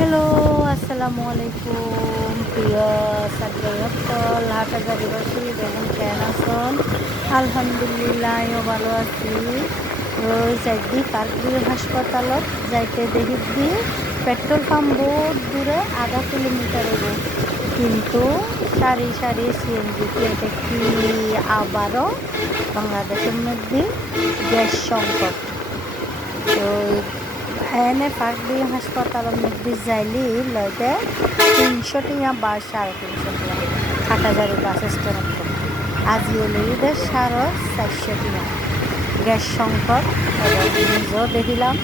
Hello, আসসালামু আলাইকুম। প্রিয় ছাত্রসকল, হাটহাজারীবাসী দেখুন কেন আছেন? আলহামদুলিল্লাহ আমিও ভালো আছি। ওই যাইদি পার্কগুড়ি হাসপাতালত যাইতে দেখি পেট্রোল পাম্প বহুত দূরে আধা কিলোমিটার হইব, কিন্তু সারি সারি সিএনজিতে দেখি আবারও বাংলাদেশের মধ্যে গ্যাস সংকট। তো এনে পার্কগুড়ি হাসপাতালের মধ্যে যাইলি লইতে 300 টিয়া বা 350 টিয়া হাটাজারি বাস স্ট্যান্ড। আজি হলে 450 টিয়া গ্যাস সংকট। এবং নিজেও দেখিলাম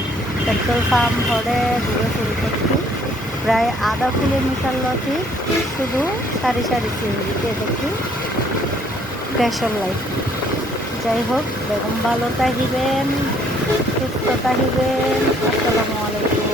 পেট্রোল পাম্প হরে দূরে পরিপত্তি প্রায় আধা কিলোমিটার লতি শুধু সারি সারি সিএনজিতে দেখি গ্যাসের লাইফ। যাই হোক, বেগম ভালো থাকিবেন, সুস্থ থাকিবেন। আসসালামু আলাইকুম।